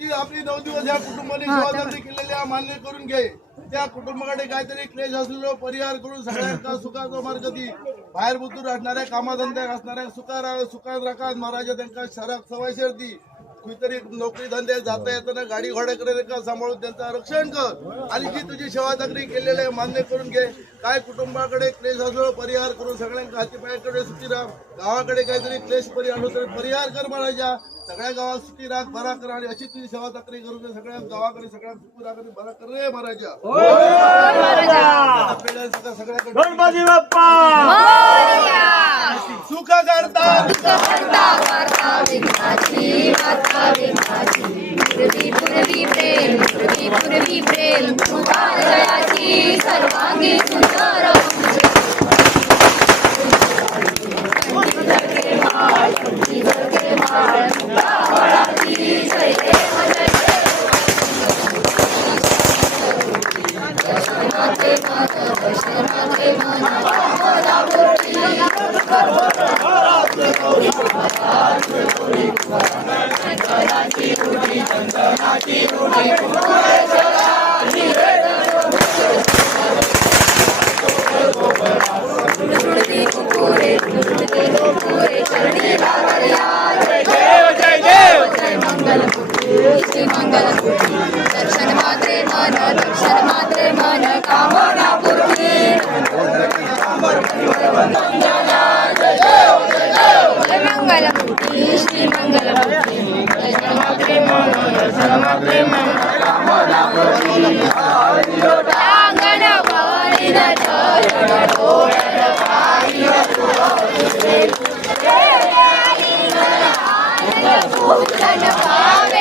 ती आपली 9 दिवस या कुटुंबाने सेवादारी केलेल्या मान्य करून घे. त्या कुटुंबाकडे काहीतरी क्लेश असलेलो परिहार करून सगळ्यांना सुखाचा मार्ग दी. बाहेर बुद्धूर असणाऱ्या कामाधंद्यात असणाऱ्या सुखात राखा महाराजा त्यांना शराब सवयशेर दी. कुठेतरी नोकरी धंदे जाता येताना गाडी घोड्याकडे का सांभाळून त्यांचं रक्षण कर आणि जी तुझी सेवादारी केलेली आहे मान्य करून घे. काय कुटुंबाकडे क्लेश असलो परिहार करून सगळ्यांना हातीपायाकडे सुखी राहा. गावाकडे काहीतरी क्लेश परिहार होतो परिहार कर महाराजा. सगळ्या गावात सुखी राख बरा कर आणि अशी तुझी सेवादारी करून सगळ्या गावाकडे सगळ्या सुखी राख आणि बरा कर रे महाराजा. सगळ्याकडे गणपती बाप्पा सुख करता पूर्वी प्रेम सर्वांगी सुंदर दर्शन मात्रे मन कामना पूर्ती मंगलमूर्ती श्री मंगलमूर्ती दर्शन मात्रे मन कामना पूर्ती अंगण वारी पावे